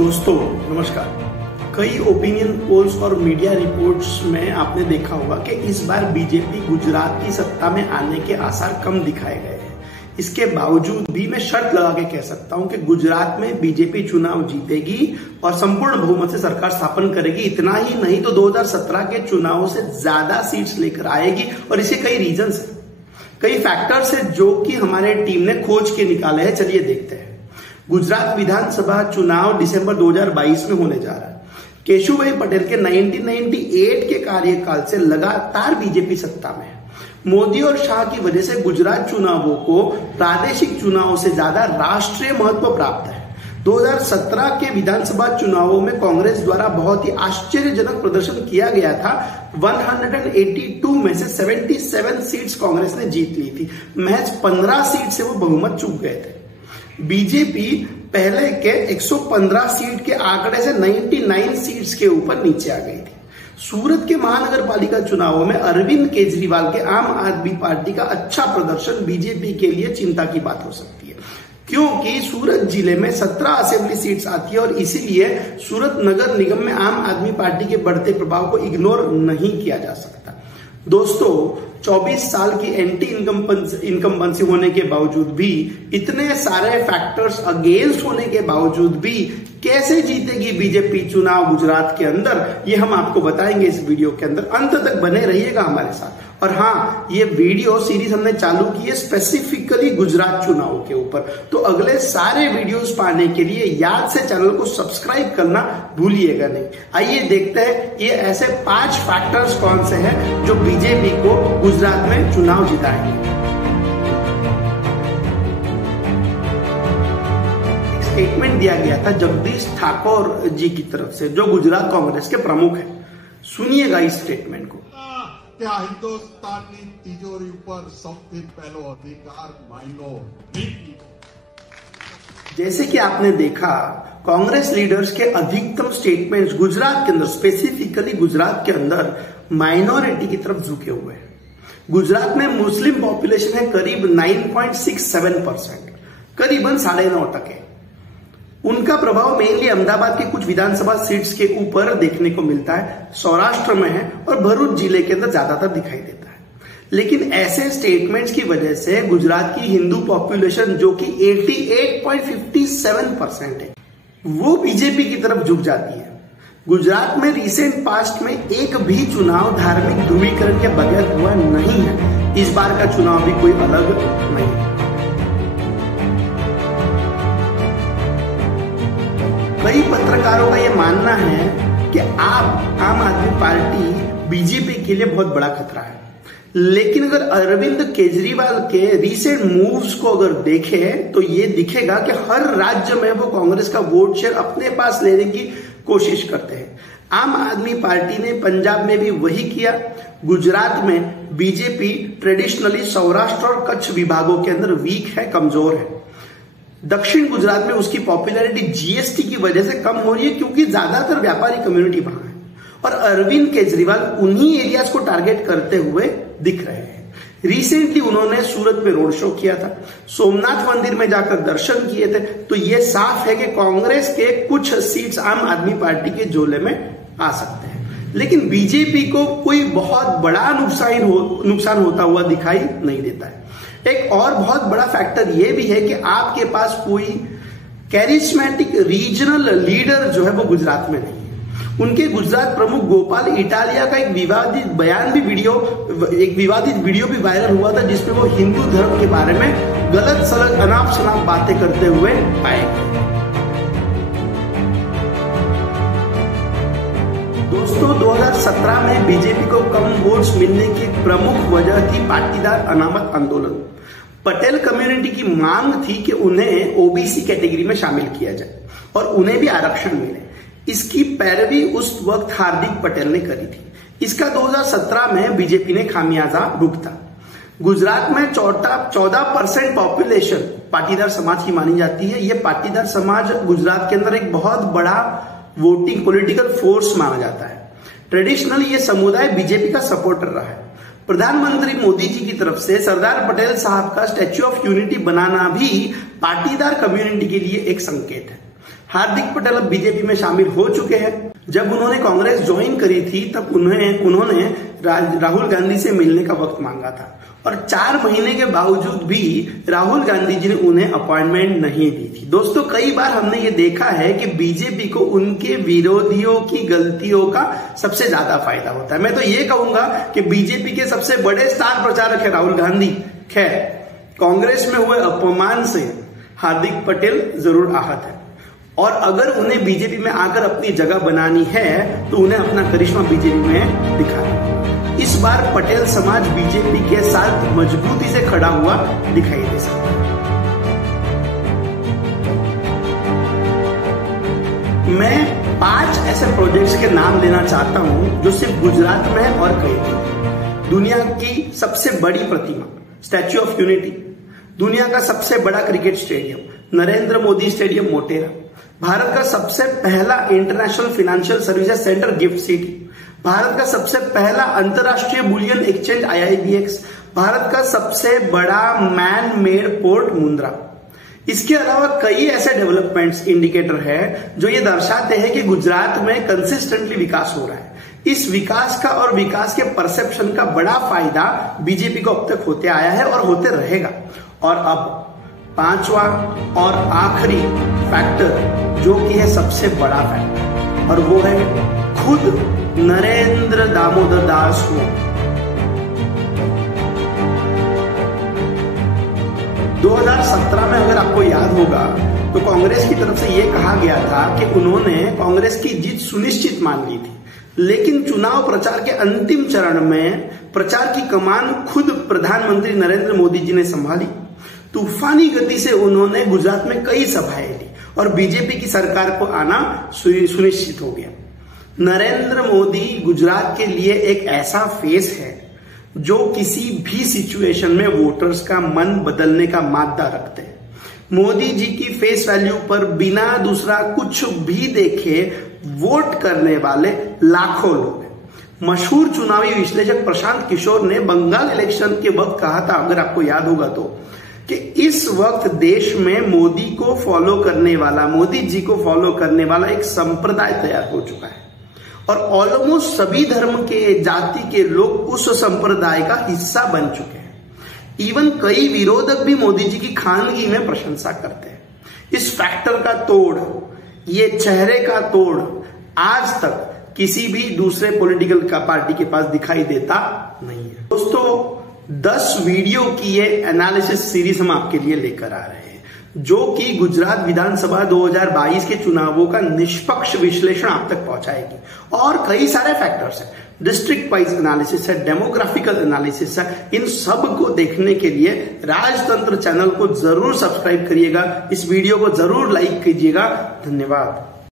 दोस्तों नमस्कार। कई ओपिनियन पोल्स और मीडिया रिपोर्ट्स में आपने देखा होगा कि इस बार बीजेपी गुजरात की सत्ता में आने के आसार कम दिखाए गए हैं। इसके बावजूद भी मैं शर्त लगा के कह सकता हूं कि गुजरात में बीजेपी चुनाव जीतेगी और संपूर्ण बहुमत से सरकार स्थापन करेगी। इतना ही नहीं तो 2017 के चुनाव से ज्यादा सीट्स लेकर आएगी और इसके कई रीजंस हैं, कई फैक्टर्स हैं जो कि हमारे टीम ने खोज के निकाले हैं। चलिए देखते हैं। गुजरात विधानसभा चुनाव दिसंबर 2022 में होने जा रहा है। केशुभाई पटेल के 1998 के कार्यकाल से लगातार बीजेपी सत्ता में है। मोदी और शाह की वजह से गुजरात चुनावों को प्रादेशिक चुनावों से ज्यादा राष्ट्रीय महत्व प्राप्त है। 2017 के विधानसभा चुनावों में कांग्रेस द्वारा बहुत ही आश्चर्यजनक प्रदर्शन किया गया था। 182 में से 77 सीट्स कांग्रेस ने जीत ली थी। महज 15 सीट से वो बहुमत चूक गए थे। बीजेपी पहले के 115 सीट के आंकड़े से 99 सीट्स के ऊपर नीचे आ गई थी। सूरत के महानगर पालिका चुनावों में अरविंद केजरीवाल के आम आदमी पार्टी का अच्छा प्रदर्शन बीजेपी के लिए चिंता की बात हो सकती है, क्योंकि सूरत जिले में 17 असेंबली सीट्स आती है और इसीलिए सूरत नगर निगम में आम आदमी पार्टी के बढ़ते प्रभाव को इग्नोर नहीं किया जा सकता। दोस्तों 24 साल की एंटी इनकम्बेंसी होने के बावजूद भी, इतने सारे फैक्टर्स अगेंस्ट होने के बावजूद भी कैसे जीतेगी बीजेपी चुनाव गुजरात के अंदर, ये हम आपको बताएंगे इस वीडियो के अंदर। अंत तक बने रहिएगा हमारे साथ। और हाँ, ये वीडियो सीरीज हमने चालू की है स्पेसिफिकली गुजरात चुनाव के ऊपर, तो अगले सारे वीडियोस पाने के लिए याद से चैनल को सब्सक्राइब करना भूलिएगा नहीं। आइए देखते हैं ये ऐसे 5 फैक्टर्स कौन से हैं जो बीजेपी को गुजरात में चुनाव जिताएंगे। स्टेटमेंट दिया गया था जगदीश ठाकुर जी की तरफ से, जो गुजरात कांग्रेस के प्रमुख हैं। सुनिएगा इस स्टेटमेंट को। क्या हिंदुस्तानी तिजोरी पर सौથી पहलो अधिकार मायनो नहीं। जैसे कि आपने देखा, कांग्रेस लीडर्स के अधिकतम स्टेटमेंट्स गुजरात के अंदर, स्पेसिफिकली गुजरात के अंदर माइनॉरिटी की तरफ झुके हुए हैं। गुजरात में मुस्लिम पॉपुलेशन है करीब 9.67%, करीबन 9.5%। उनका प्रभाव मेनली अहमदाबाद के कुछ विधानसभा सीट्स के ऊपर देखने को मिलता है, सौराष्ट्र में है और भरूच जिले के अंदर ज्यादातर दिखाई देता है। लेकिन ऐसे स्टेटमेंट्स की वजह से गुजरात की हिंदू पॉपुलेशन, जो कि 88.57% है, वो बीजेपी की तरफ झुक जाती है। गुजरात में रिसेंट पास्ट में एक भी चुनाव धार्मिक ध्रुवीकरण के बगैर हुआ नहीं है। इस बार का चुनाव भी कोई अलग नहीं है। कई पत्रकारों का यह मानना है कि आम आदमी पार्टी बीजेपी के लिए बहुत बड़ा खतरा है। लेकिन अगर अरविंद केजरीवाल के रीसेंट मूव्स को अगर देखें तो ये दिखेगा कि हर राज्य में वो कांग्रेस का वोट शेयर अपने पास लेने की कोशिश करते हैं। आम आदमी पार्टी ने पंजाब में भी वही किया। गुजरात में बीजेपी ट्रेडिशनली सौराष्ट्र और कच्छ विभागों के अंदर वीक है, कमजोर है। दक्षिण गुजरात में उसकी पॉपुलैरिटी जीएसटी की वजह से कम हो रही है, क्योंकि ज्यादातर व्यापारी कम्युनिटी वहां है और अरविंद केजरीवाल उन्हीं एरियाज को टारगेट करते हुए दिख रहे हैं। रिसेंटली उन्होंने सूरत में रोड शो किया था, सोमनाथ मंदिर में जाकर दर्शन किए थे। तो यह साफ है कि कांग्रेस के कुछ सीट्स आम आदमी पार्टी के झोले में आ सकते हैं। लेकिन बीजेपी को कोई बहुत बड़ा नुकसान होता हुआ दिखाई नहीं देता है। एक और बहुत बड़ा फैक्टर यह भी है कि आपके पास कोई कैरिस्मेटिक रीजनल लीडर जो है वो गुजरात में नहीं है। उनके गुजरात प्रमुख गोपाल इटालिया का एक विवादित वीडियो भी वायरल हुआ था, जिसमें वो हिंदू धर्म के बारे में गलत सलत अनाप शनाप बातें करते हुए पाए गए। दोस्तों 2017 में बीजेपी को कम वोट्स मिलने की प्रमुख वजह थी पाटीदार अनामत आंदोलन। पटेल कम्युनिटी की मांग थी कि उन्हें ओबीसी कैटेगरी में शामिल किया जाए और उन्हें भी आरक्षण मिले। इसकी पैरवी उस वक्त हार्दिक पटेल ने करी थी। इसका 2017 में बीजेपी ने खामियाजा भुगता। गुजरात में 14% पॉपुलेशन पाटीदार समाज की मानी जाती है। यह पाटीदार समाज गुजरात के अंदर एक बहुत बड़ा वोटिंग पॉलिटिकल फोर्स माना जाता है। ट्रेडिशनली ये समुदाय बीजेपी का सपोर्टर रहा है। प्रधानमंत्री मोदी जी की तरफ से सरदार पटेल साहब का स्टैच्यू ऑफ यूनिटी बनाना भी पाटीदार कम्युनिटी के लिए एक संकेत है। हार्दिक पटेल अब बीजेपी में शामिल हो चुके हैं। जब उन्होंने कांग्रेस ज्वाइन करी थी तब उन्होंने राहुल गांधी से मिलने का वक्त मांगा था और 4 महीने के बावजूद भी राहुल गांधी जी ने उन्हें अपॉइंटमेंट नहीं दी थी। दोस्तों, कई बार हमने ये देखा है कि बीजेपी को उनके विरोधियों की गलतियों का सबसे ज्यादा फायदा होता है। मैं तो ये कहूंगा कि बीजेपी के सबसे बड़े स्टार प्रचारक है राहुल गांधी। खैर, कांग्रेस में हुए अपमान से हार्दिक पटेल जरूर आहत है और अगर उन्हें बीजेपी में आकर अपनी जगह बनानी है तो उन्हें अपना करिश्मा बीजेपी में दिखाना होगा। इस बार पटेल समाज बीजेपी के साथ मजबूती से खड़ा हुआ दिखाई दे सकता है। मैं 5 ऐसे प्रोजेक्ट्स के नाम लेना चाहता हूं जो सिर्फ गुजरात में है और कहीं नहीं। दुनिया की सबसे बड़ी प्रतिमा स्टैच्यू ऑफ यूनिटी, दुनिया का सबसे बड़ा cricket stadium Narendra Modi stadium Motera, Bharat का सबसे पहला international financial services centre gift city, Bharat का सबसे पहला अंतरराष्ट्रीय बुलियन एक्सचेंज IIBX, भारत का सबसे बड़ा मैन मेड पोर्ट मुंद्रा। इसके अलावा कई ऐसे डेवलपमेंट्स इंडिकेटर है जो ये दर्शाते हैं कि गुजरात में कंसिस्टेंटली विकास हो रहा है। इस विकास का और विकास के परसेप्शन का बड़ा फायदा बीजेपी को अब तक होते आया है और होते रहेगा। और अब 5वां और आखिरी फैक्टर जो कि है सबसे बड़ा फैक्टर, और वो है खुद नरेंद्र दामोदर दास मोदी। 2017 में अगर आपको याद होगा तो कांग्रेस की तरफ से यह कहा गया था कि उन्होंने कांग्रेस की जीत सुनिश्चित मान ली थी, लेकिन चुनाव प्रचार के अंतिम चरण में प्रचार की कमान खुद प्रधानमंत्री नरेंद्र मोदी जी ने संभाली। तूफानी गति से उन्होंने गुजरात में कई सभाएं ली और बीजेपी की सरकार को आना सुनिश्चित हो गया। नरेंद्र मोदी गुजरात के लिए एक ऐसा फेस है जो किसी भी सिचुएशन में वोटर्स का मन बदलने का मादा रखते हैं। मोदी जी की फेस वैल्यू पर बिना दूसरा कुछ भी देखे वोट करने वाले लाखों लोग हैं। मशहूर चुनावी विश्लेषक प्रशांत किशोर ने बंगाल इलेक्शन के वक्त कहा था, अगर आपको याद होगा तो, कि इस वक्त देश में मोदी को फॉलो करने वाला, मोदी जी को फॉलो करने वाला एक संप्रदाय तैयार हो चुका है और ऑलमोस्ट सभी धर्म के, जाति के लोग उस संप्रदाय का हिस्सा बन चुके हैं। इवन कई विरोधक भी मोदी जी की खानगी में प्रशंसा करते हैं। इस फैक्टर का तोड़, ये चेहरे का तोड़ आज तक किसी भी दूसरे पॉलिटिकल पार्टी के पास दिखाई देता नहीं है। दोस्तों, 10 वीडियो की ये एनालिसिस सीरीज हम आपके लिए लेकर आ रहे हैं जो कि गुजरात विधानसभा 2022 के चुनावों का निष्पक्ष विश्लेषण आप तक पहुंचाएगी। और कई सारे फैक्टर्स हैं, डिस्ट्रिक्ट वाइज एनालिसिस है, डेमोग्राफिकल एनालिसिस है। इन सब को देखने के लिए राजतंत्र चैनल को जरूर सब्सक्राइब करिएगा, इस वीडियो को जरूर लाइक कीजिएगा। धन्यवाद।